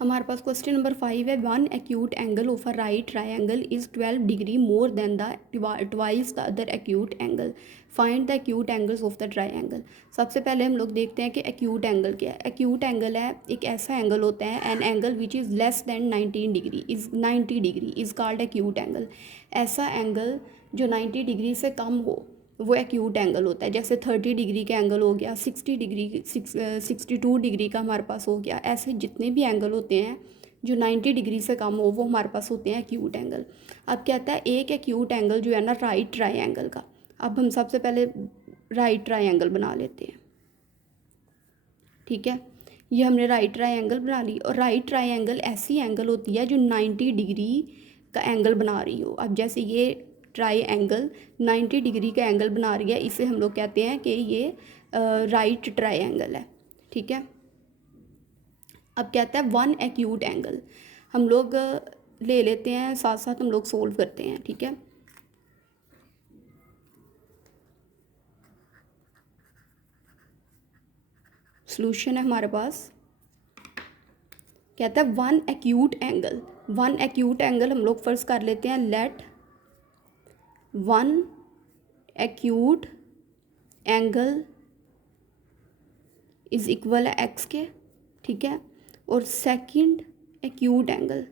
हमारे पास question number 5 है, one acute angle of a right triangle is 12 degree more than the twice the other acute angle, find the acute angles of the triangle. सबसे पहले हम लोग देखते हैं कि एक्यूट एंगल क्या है। एक्यूट एंगल है एक ऐसा एंगल होता है, an angle which is less than 19 degree is 90 degree is called acute angle. ऐसा एंगल जो 90 डिग्री से कम हो वो एक्यूट एंगल होता है। जैसे 30 डिग्री का एंगल हो गया, 60 डिग्री 62 डिग्री का हमारे पास हो गया। ऐसे जितने भी एंगल होते हैं जो 90 डिग्री से कम हो वो हमारे पास होते हैं एक्यूट एंगल। अब कहता है एक एक्यूट एंगल जो है ना राइट ट्राइंगल का। अब हम सबसे पहले राइट ट्राइंगल बना लेते हैं, ठीक है। ये हमने राइट ट्राइंगल बना ली, और राइट ट्राइंगल ऐसी एंगल होती है जो 90 डिग्री का एंगल बना रही हो। अब जैसे ये ट्राई एंगल 90 डिग्री का एंगल बना रही है, इसे हम लोग कहते हैं कि ये राइट ट्राइंगल है, ठीक है। अब कहता है वन एक्यूट एंगल, हम लोग ले लेते हैं, साथ साथ हम लोग सोल्व करते हैं, ठीक है। सॉल्यूशन है हमारे पास, कहता है one acute angle. One acute angle हम लोग फर्स्ट कर लेते हैं, let one acute angle is equal है एक्स के, ठीक है। और सेकंड एक्यूट एंगल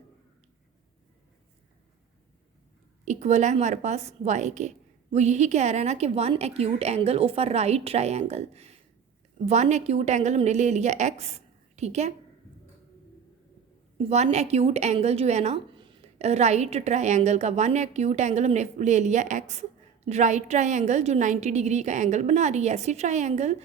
इक्वल है हमारे पास वाई के। वो यही कह रहा है ना कि one acute angle of a right triangle. One acute angle हमने ले लिया एक्स, ठीक है। वन एक्यूट एंगल जो है ना राइट ट्राइंगल का, वन एक्यूट एंगल हमने ले लिया एक्स। राइट ट्राइंगल जो 90 डिग्री का एंगल बना रही है, ऐसी triangle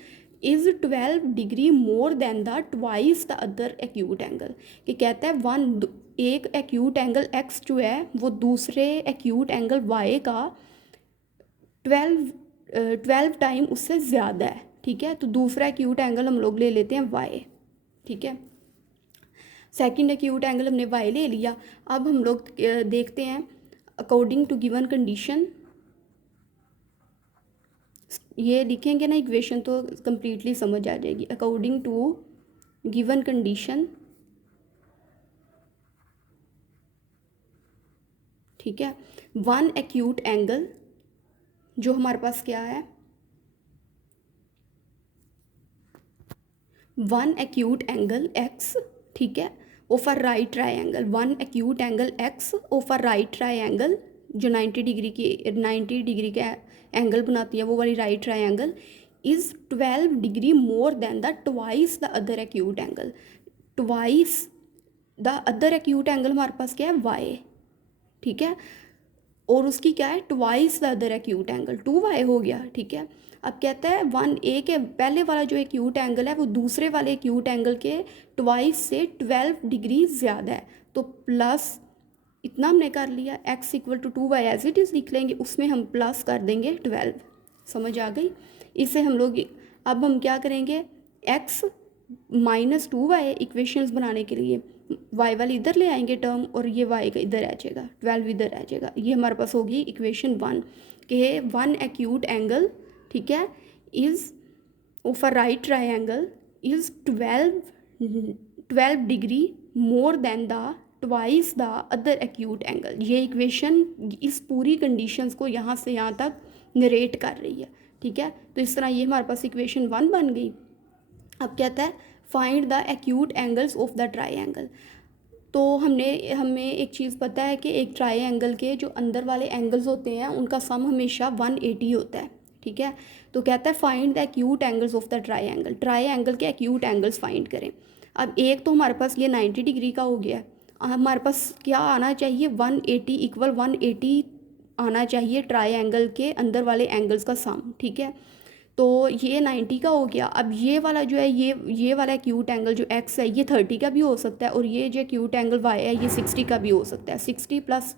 is 12 degree more than the twice the other acute angle. कि कहता है वन एक एक्यूट एंगल एक्स जो है वो दूसरे एक्यूट एंगल वाई का 12 टाइम उससे ज़्यादा है, ठीक है। तो दूसरा एक्यूट एंगल हम लोग ले लेते हैं वाई, ठीक है। सेकंड एक्यूट एंगल हमने वाई ले लिया। अब हम लोग देखते हैं अकॉर्डिंग टू गिवन कंडीशन, ये लिखेंगे ना इक्वेशन तो कंप्लीटली समझ आ जाएगी। अकॉर्डिंग टू गिवन कंडीशन, ठीक है, वन एक्यूट एंगल जो हमारे पास क्या है, वन एक्यूट एंगल एक्स, ठीक है, of a right triangle. One acute angle x of a right triangle जो 90 डिग्री का एंगल बनाती है वो वाली right triangle is 12 degree more than the twice the other acute angle. Twice the other acute angle हमारे पास क्या है वाई, ठीक है। और उसकी क्या है twice the other acute angle, 2y हो गया, ठीक है। अब कहता है वन ए के पहले वाला जो एक्यूट एंगल है वो दूसरे वाले एक्यूट एंगल के ट्वाइस से 12 डिग्री ज़्यादा है। तो प्लस इतना हमने कर लिया, x equal to 2y as it is लिख लेंगे, उसमें हम प्लस कर देंगे 12। समझ आ गई। इससे हम लोग अब हम क्या करेंगे, x माइनस 2y इक्वेशंस बनाने के लिए y वाली इधर ले आएंगे टर्म, और ये y का इधर आ जाएगा, 12 इधर आ जाएगा। ये हमारे पास होगी इक्वेशन 1 कि वन एक्यूट एंगल, ठीक है, is of a right triangle is 12 degree more than the twice the other acute angle. ये इक्वेशन इस पूरी कंडीशंस को यहाँ से यहाँ तक नरेट कर रही है, ठीक है। तो इस तरह ये हमारे पास इक्वेशन 1 बन गई। अब कहता है find the acute angles of the triangle. तो हमें एक चीज़ पता है कि एक ट्राइंगल के जो अंदर वाले एंगल्स होते हैं उनका सम हमेशा 180 होता है, ठीक है। तो कहता है find the acute angles of the triangle के एक्यूट एंगल्स फाइंड करें। अब एक तो हमारे पास ये 90 डिग्री का हो गया, हमारे पास क्या आना चाहिए 180 इक्वल 180 आना चाहिए ट्राइंगल के अंदर वाले एंगल्स का सम, ठीक है। तो ये 90 का हो गया। अब ये वाला जो है ये वाला एक्यूट एंगल जो x है ये 30 का भी हो सकता है, और ये जो एक्यूट एंगल y है ये 60 का भी हो सकता है। 60 प्लस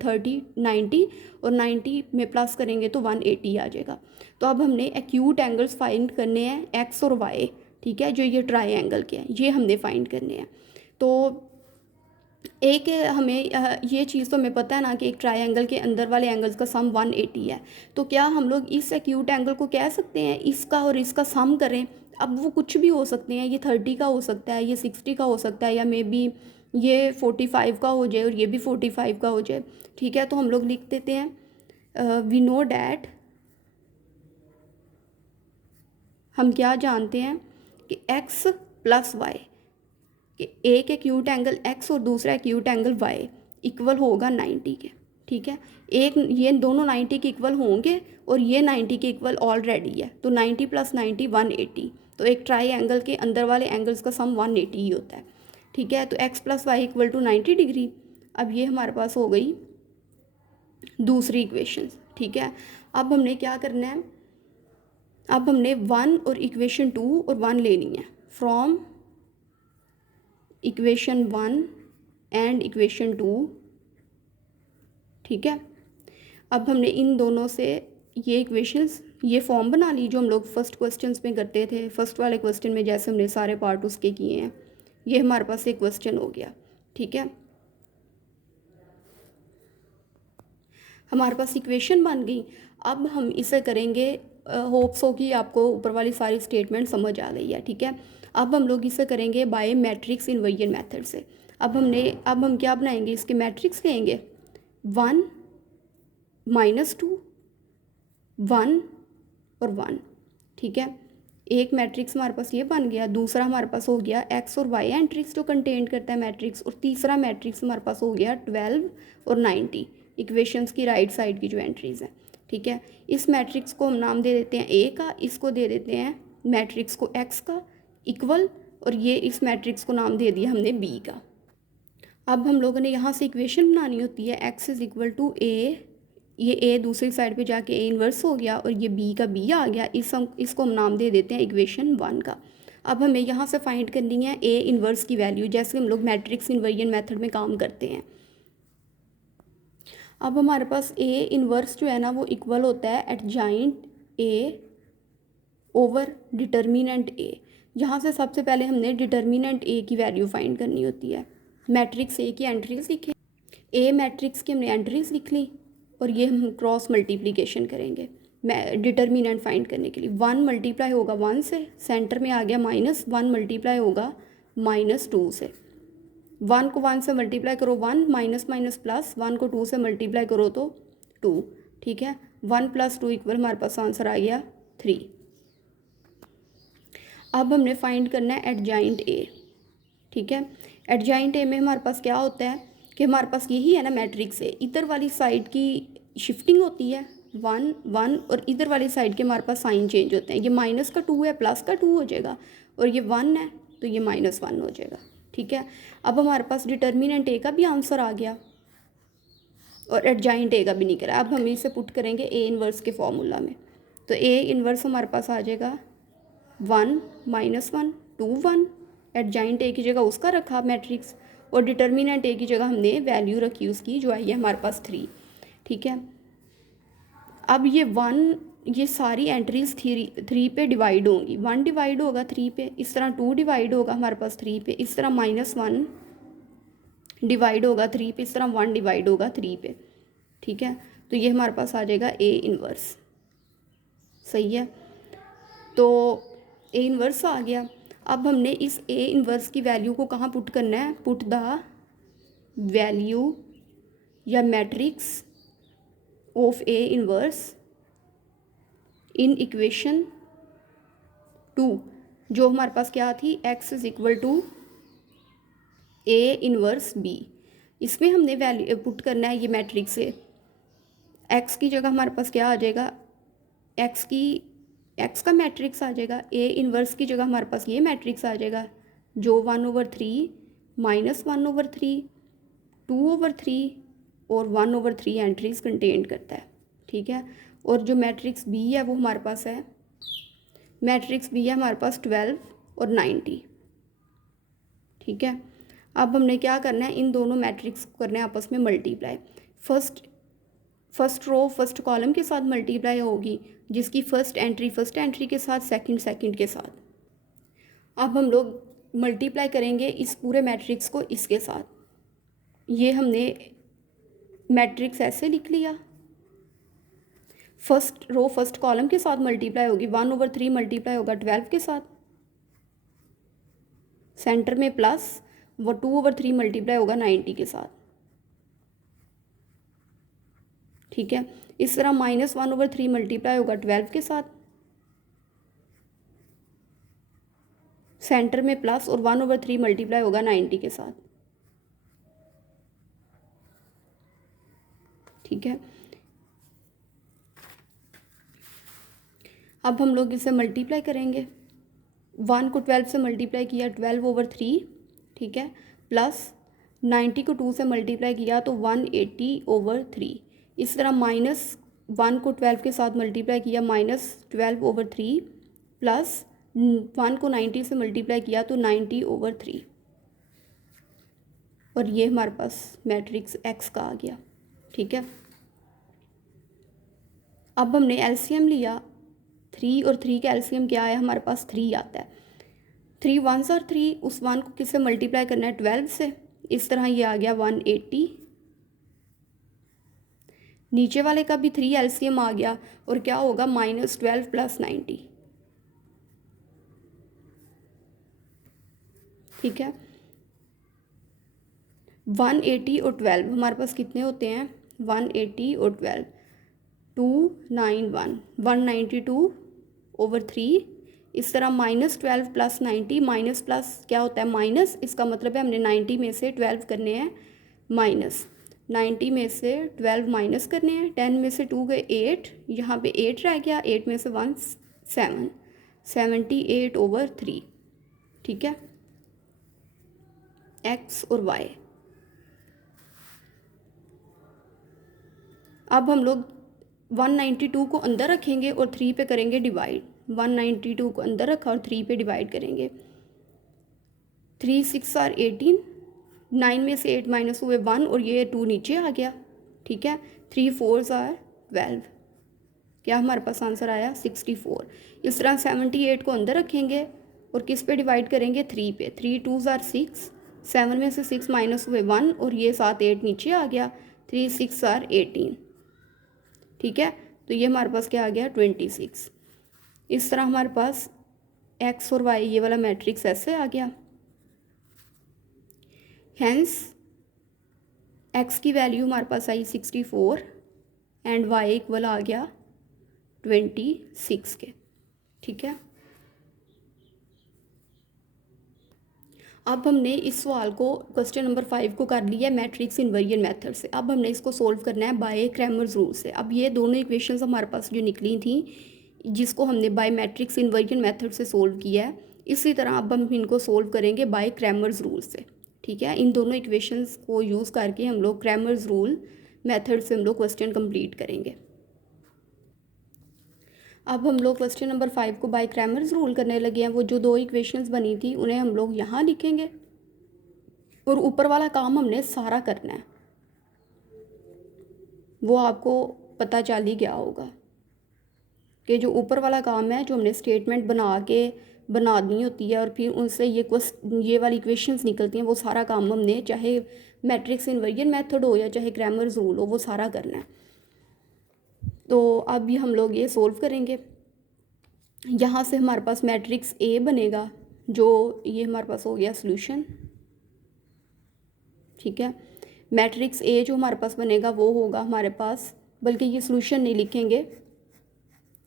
30 90, और 90 में प्लस करेंगे तो 180 आ जाएगा। तो अब हमने एक्यूट एंगल्स फाइंड करने हैं x और y, ठीक है, जो ये ट्राइंगल के हैं ये हमने फाइंड करने हैं। तो एक हमें ये चीज़ तो हमें पता है ना कि एक ट्राइंगल के अंदर वाले एंगल्स का सम 180 है। तो क्या हम लोग इस एक्यूट एंगल को कह सकते हैं इसका और इसका सम करें। अब वो कुछ भी हो सकते हैं, ये 30 का हो सकता है, ये 60 का हो सकता है, या मे बी ये 45 का हो जाए और ये भी 45 का हो जाए, ठीक है। तो हम लोग लिख देते हैं वी नो डैट, हम क्या जानते हैं कि x प्लस वाई, कि एक एक्यूट एंगल x और दूसरा एक्यूट एंगल y इक्वल होगा 90 के, ठीक है। एक ये दोनों 90 के इक्वल होंगे और ये 90 के इक्वल ऑलरेडी है, तो 90 प्लस 90 180, तो एक ट्राई एंगल के अंदर वाले एंगल्स का सम 180 ही होता है, ठीक है। तो x plus Y equal to 90 degree. अब ये हमारे पास हो गई दूसरी इक्वेशन, ठीक है। अब हमने क्या करना है, अब हमने 1 और इक्वेशन 2 और 1 लेनी है फ्रॉम इक्वेशन 1 एंड इक्वेशन 2, ठीक है। अब हमने इन दोनों से ये इक्वेशंस, ये फॉर्म बना ली जो हम लोग फर्स्ट क्वेश्चंस में करते थे। फर्स्ट वाले क्वेश्चन में जैसे हमने सारे पार्ट उसके किए हैं, ये हमारे पास एक क्वेश्चन हो गया, ठीक है। हमारे पास इक्वेशन बन गई। अब हम इसे करेंगे, होप्स हो कि आपको ऊपर वाली सारी स्टेटमेंट समझ आ गई है, ठीक है। अब हम लोग इसे करेंगे बाय मैट्रिक्स इन्वर्जन मेथड से। अब हम क्या बनाएंगे, इसके मैट्रिक्स लेंगे 1 -2 1 और 1, ठीक है। एक मैट्रिक्स हमारे पास ये बन गया। दूसरा हमारे पास हो गया x और y एंट्रीज जो कंटेन करता है मैट्रिक्स, और तीसरा मैट्रिक्स हमारे पास हो गया 12 और 90 इक्वेशंस की राइट साइड की जो एंट्रीज हैं, ठीक है। इस मैट्रिक्स को हम नाम दे देते हैं A का, इसको दे देते हैं मैट्रिक्स को x का इक्वल, और ये इस मैट्रिक्स को नाम दे दिया हमने B का। अब हम लोगों ने यहाँ से इक्वेशन बनानी होती है x is equal to A, ये A दूसरी साइड पे जाके A इन्वर्स हो गया और ये B का B आ गया, इसको हम नाम दे देते हैं इक्वेशन 1 का। अब हमें यहाँ से फाइंड करनी है A इन्वर्स की वैल्यू, जैसे हम लोग मैट्रिक्स इन्वर्जन मेथड में काम करते हैं। अब हमारे पास A इन्वर्स जो है ना वो इक्वल होता है adjoint A over determinant A। यहाँ से सबसे पहले हमने डिटर्मिनेंट A की वैल्यू फाइंड करनी होती है। मैट्रिक्स A की एंट्रीज लिखे, A मैट्रिक्स की हमने एंट्रीज लिख ली, और ये हम क्रॉस मल्टीप्लिकेशन करेंगे डिटर्मिनेंट फाइंड करने के लिए। 1 मल्टीप्लाई होगा 1 से, सेंटर में आ गया -1 मल्टीप्लाई होगा -2 से। 1 को 1 से मल्टीप्लाई करो 1, माइनस माइनस प्लस, 1 को 2 से मल्टीप्लाई करो तो 2, ठीक है। 1 + 2 इक्वल हमारे पास आंसर आ गया 3। अब हमने फाइंड करना है एडजॉइंट A, ठीक है। एडजॉइंट A में हमारे पास क्या होता है कि हमारे पास यही है ना मैट्रिक्स है, इधर वाली साइड की शिफ्टिंग होती है 1 1, और इधर वाली साइड के हमारे पास साइन चेंज होते हैं। ये -2 है, +2 हो जाएगा, और ये 1 है तो ये -1 हो जाएगा, ठीक है। अब हमारे पास डिटर्मिनेंट A का भी आंसर आ गया और एडजॉइंट A का भी निकला। अब हम इसे पुट करेंगे A इन्वर्स के फॉर्मूला में, तो A इन्वर्स हमारे पास आ जाएगा 1 -1 2 1, एडजॉइंट A की जगह उसका रखा मैट्रिक्स, और डिटर्मिनेंट A की जगह हमने वैल्यू रखी उसकी जो आई है हमारे पास 3, ठीक है। अब ये 1, ये सारी एंट्रीज 3 पे डिवाइड होंगी। 1 डिवाइड होगा 3 पे, इस तरह 2 डिवाइड होगा हमारे पास 3 पे, इस तरह -1 डिवाइड होगा 3 पे, इस तरह 1 डिवाइड होगा 3 पे, ठीक है। तो ये हमारे पास आ जाएगा A इन्वर्स, सही है। तो A इन्वर्स आ गया। अब हमने इस A इन्वर्स की वैल्यू को कहाँ पुट करना है, पुट द वैल्यू या matrix of A inverse in equation 2, जो हमारे पास क्या थी, x is equal to A inverse B। इसमें हमने वैल्यू पुट करना है ये मैट्रिक्स से, x की जगह हमारे पास क्या आ जाएगा, x का मैट्रिक्स आ जाएगा, A इन्वर्स की जगह हमारे पास ये मैट्रिक्स आ जाएगा जो 1/3 -1/3 2/3 और 1/3 एंट्रीज कंटेन करता है, ठीक है। और जो मैट्रिक्स B है वो हमारे पास है, मैट्रिक्स B है हमारे पास 12 और 90, ठीक है। अब हमने क्या करना है, इन दोनों मैट्रिक्स को करना है आपस में multiply. First row first column के साथ मल्टीप्लाई होगी, जिसकी फर्स्ट एंट्री के साथ, सेकंड के साथ। अब हम लोग मल्टीप्लाई करेंगे इस पूरे मैट्रिक्स को इसके साथ। ये हमने मैट्रिक्स ऐसे लिख लिया, फर्स्ट रो फर्स्ट कॉलम के साथ मल्टीप्लाई होगी, 1/3 मल्टीप्लाई होगा 12 के साथ, सेंटर में प्लस, वो 2/3 मल्टीप्लाई होगा 90 के साथ, ठीक है। इस तरह -1/3 मल्टीप्लाई होगा 12 के साथ, सेंटर में प्लस, और 1/3 मल्टीप्लाई होगा 90 के साथ, ठीक है। अब हम लोग इसे मल्टीप्लाई करेंगे, 1 को 12 से मल्टीप्लाई किया 12/3, ठीक है, प्लस 90 को 2 से मल्टीप्लाई किया तो 180/3। इस तरह -1 को 12 के साथ मल्टीप्लाई किया -12/3, प्लस 1 को 90 से मल्टीप्लाई किया तो 90/3, और ये हमारे पास मैट्रिक्स एक्स का आ गया, ठीक है। अब हमने एलसीएम लिया, 3 और 3 का एलसीएम क्या आया हमारे पास, 3 आता है। 3 1s आर 3, उस 1 को किससे मल्टीप्लाई करना है, 12 से, इस तरह ये आ गया 180। नीचे वाले का भी 3 एलसीएम आ गया, और क्या होगा -12 + 90, ठीक है। 180 और 12 हमारे पास कितने होते हैं, 180 और 12 291, 192/3। इस तरह -12 + 90, माइनस प्लस क्या होता है माइनस, इसका मतलब है हमने 90 में से 12 करने हैं माइनस, 90 में से 12 माइनस करने हैं, 10 में से 2 गए 8, यहाँ पे 8 रह गया, 8 में से 1 7, 78/3, ठीक है, एक्स और वाई। अब हम लोग 192 को अंदर रखेंगे और 3 पे करेंगे डिवाइड, 192 को अंदर रखा और 3 पे डिवाइड करेंगे, 3 6 आर 18, 9 में से 8 माइनस हुए 1, और ये 2 नीचे आ गया, ठीक है। 3 4s आर 12, क्या हमारे पास आंसर आया 64। इस तरह 78 को अंदर रखेंगे और किस पे डिवाइड करेंगे, 3 पे, 3 2s आर 6, 7 में से 6 माइनस हुए 1, और ये 7 8 नीचे आ गया, 3 6 आर 18, ठीक है। तो ये हमारे पास क्या आ गया 26। इस तरह हमारे पास एक्स और वाई ये वाला मैट्रिक्स ऐसे आ गया। हेंस एक्स की वैल्यू हमारे पास आई 64 एंड वाई इक्वल आ गया 26 के, ठीक है। अब हमने इस सवाल को क्वेश्चन नंबर 5 को कर लिया मैट्रिक्स इन्वर्जन मेथड से। अब हमने इसको सोल्व करना है बाय क्रैमर्स रूल से। अब ये दोनों इक्वेशंस हमारे पास जो निकली थी, जिसको हमने बाय मैट्रिक्स इन्वर्जन मेथड से सोल्व किया है, इसी तरह अब हम इनको सोल्व करेंगे बाय क्रैमर्स रूल से, ठीक है। इन दोनों इक्वेशंस को यूज़ करके हम लोग क्रैमर्स रूल मेथड से हम लोग क्वेश्चन कंप्लीट करेंगे। अब हम लोग क्वेश्चन नंबर 5 को बाय क्रैमर्स रूल करने लगे हैं। वो जो 2 इक्वेशंस बनी थी उन्हें हम लोग यहाँ लिखेंगे, और ऊपर वाला काम हमने सारा करना है, वो आपको पता चल ही गया होगा कि जो ऊपर वाला काम है, जो हमने स्टेटमेंट बनानी होती है और फिर उनसे ये वाली इक्वेशंस निकलती हैं, वो सारा काम हमने, चाहे मैट्रिक्स इन्वर्जन मेथड हो या चाहे क्रैमर्स रूल हो, वो सारा करना है। तो अब ये हम लोग ये सोल्व करेंगे। यहाँ से हमारे पास मैट्रिक्स ए बनेगा, जो ये हमारे पास हो गया सॉल्यूशन, ठीक है। मैट्रिक्स ए जो हमारे पास बनेगा वो होगा हमारे पास, बल्कि ये सॉल्यूशन नहीं लिखेंगे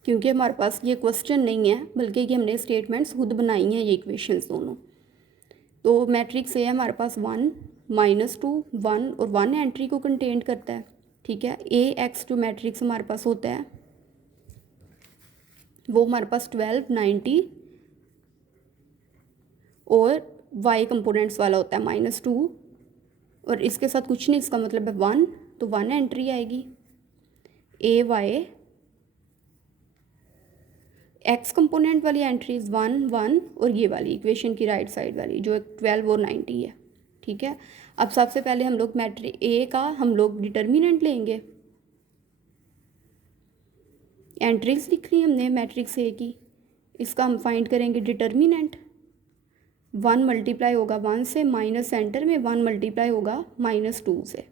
क्योंकि हमारे पास ये क्वेश्चन नहीं है, बल्कि ये हमने स्टेटमेंट्स खुद बनाई हैं, ये इक्वेशंस दोनों। तो मैट्रिक्स ए है हमारे पास 1 -2 1 और 1 एंट्री को कंटेन करता है, ठीक है। ए एक्स जो मैट्रिक्स हमारे पास होता है वो हमारे पास 12 90 और वाई कंपोनेंट्स वाला होता है -2, और इसके साथ कुछ नहीं, इसका मतलब है 1, तो 1 एंट्री आएगी। ए वाई एक्स कंपोनेंट वाली एंट्रीज 1 1 और ये वाली इक्वेशन की राइट साइड वाली जो 12 और 90 है, ठीक है। अब सबसे पहले हम लोग मैट्रिक्स ए का हम लोग डिटर्मिनेंट लेंगे। एंट्रीज लिख ली हमने मैट्रिक्स ए की, इसका हम फाइंड करेंगे डिटर्मिनेंट। 1 मल्टीप्लाई होगा 1 से, माइनस सेंटर में 1 मल्टीप्लाई होगा -2 से।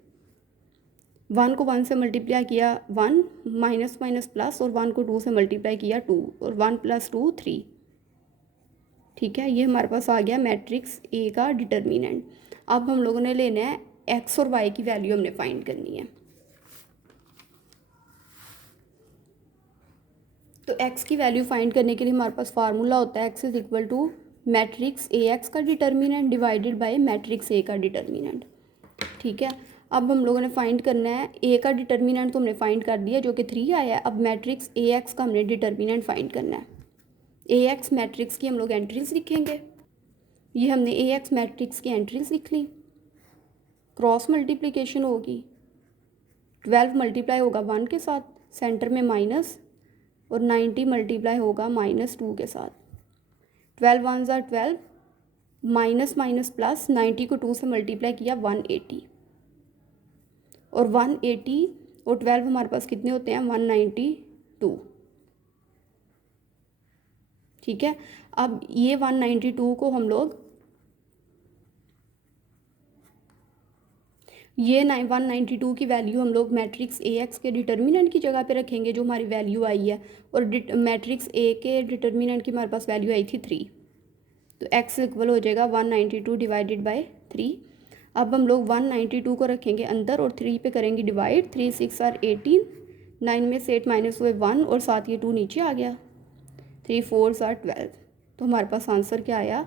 1 को 1 से मल्टीप्लाई किया 1, माइनस प्लस, और 1 को 2 से मल्टीप्लाई किया 2, और 1 + 2 3, ठीक है, ये हमारे पास आ गया मैट्रिक्स ए का डिटर्मिनेंट। अब हम लोगों ने लेना है एक्स और वाई की वैल्यू हमने फाइंड करनी है। तो एक्स की वैल्यू फाइंड करने के लिए हमारे पास फार्मूला होता है x is equal to matrix A x का determinant divided by matrix A का डिटर्मिनेंट। ठीक है, अब हम लोगों ने फाइंड करना है ए का डिटर्मिनेंट तो हमने फाइंड कर दिया जो कि 3 आया है। अब मैट्रिक्स ए एक्स का हमने डिटर्मिनेंट फाइंड करना है। ए एक्स मैट्रिक्स की हम लोग एंट्रीज लिखेंगे। ये हमने ए एक्स मैट्रिक्स की एंट्रीज लिख ली। क्रॉस मल्टीप्लिकेशन होगी, 12 मल्टीप्लाई होगा 1 के साथ, सेंटर में माइनस, और 90 मल्टीप्लाई होगा -2 के साथ। 12 1 ज़ा 12, माइनस माइनस प्लस, 90 को 2 से मल्टीप्लाई किया 180, और 180 और 12 हमारे पास कितने होते हैं 192। ठीक है, अब ये 192 को हम लोग ये 192 की वैल्यू हम लोग मैट्रिक्स ए एक्स के डिटर्मिनेंट की जगह पे रखेंगे जो हमारी वैल्यू आई है, और मैट्रिक्स ए के डिटर्मिनेंट की हमारे पास वैल्यू आई थी 3, तो एक्स इक्वल हो जाएगा 192 डिवाइडेड बाय 3। अब हम लोग 192 को रखेंगे अंदर और 3 पे करेंगे डिवाइड। 3 6 आर 18, 9 में से 8 माइनस हुए 1 और साथ ये 2 नीचे आ गया, 3 4 आर 12, तो हमारे पास आंसर क्या आया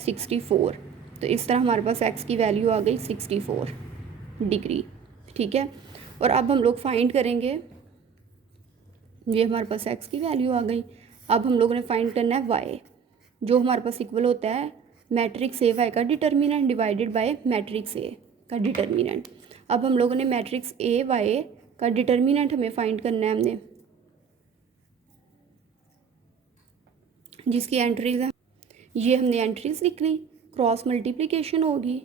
64। तो इस तरह हमारे पास एक्स की वैल्यू आ गई 64 डिग्री। ठीक है, और अब हम लोग फाइंड करेंगे, ये हमारे पास एक्स की वैल्यू आ गई। अब हम लोगों ने फाइंड करना है वाई, जो हमारे पास इक्वल होता है मैट्रिक्स ए वाई का determinant divided by matrix A का डिटर्मिनेंट। अब हम लोगों ने मैट्रिक्स ए वाई का डिटर्मिनेंट हमें फाइंड करना है, हमने जिसकी एंट्रीज है ये हमने एंट्रीज लिख ली। क्रॉस मल्टीप्लिकेशन होगी,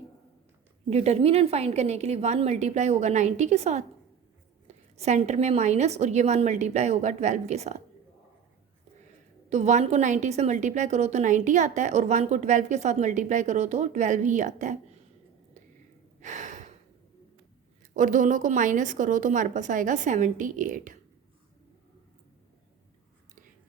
डिटर्मिनेंट फाइंड करने के लिए 1 मल्टीप्लाई होगा 90 के साथ, सेंटर में माइनस, और ये 1 मल्टीप्लाई होगा 12 के साथ। तो 1 को 90 से मल्टीप्लाई करो तो 90 आता है, और 1 को 12 के साथ मल्टीप्लाई करो तो 12 ही आता है, और दोनों को माइनस करो तो हमारे पास आएगा 78।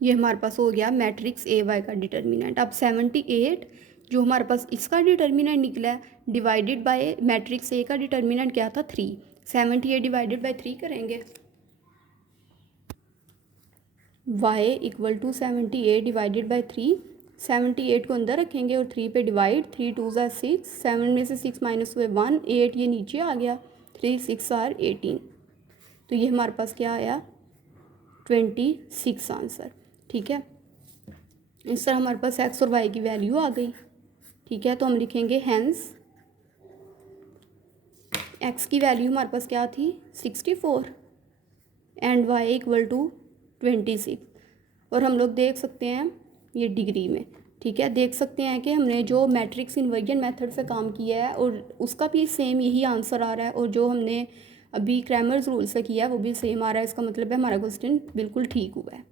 ये हमारे पास हो गया मैट्रिक्स ए वाई का डिटर्मिनेंट। अब 78 जो हमारे पास इसका डिटर्मिनेंट निकला है डिवाइडेड बाय मैट्रिक्स ए का डिटर्मिनेंट क्या था 3, 78 डिवाइडेड बाय 3 करेंगे, y equal to 78 divided by 3। 78 को अंदर रखेंगे और 3 पे डिवाइड, 3 2 ज़ा 6, 7 में से 6 माइनस हुए 1, 8 ये नीचे आ गया, 3 6 आर 18, तो ये हमारे पास क्या आया 26 आंसर। ठीक है, इस तरह हमारे पास एक्स और वाई की वैल्यू आ गई। ठीक है, तो हम लिखेंगे हैंस एक्स की वैल्यू हमारे पास क्या थी 64 एंड वाई इक्वल टू 26, और हम लोग देख सकते हैं ये डिग्री में। ठीक है, देख सकते हैं कि हमने जो मैट्रिक्स इन्वर्जन मेथड से काम किया है और उसका भी सेम यही आंसर आ रहा है, और जो हमने अभी क्रैमर्स रूल से किया है वो भी सेम आ रहा है। इसका मतलब है हमारा क्वेश्चन बिल्कुल ठीक हुआ है।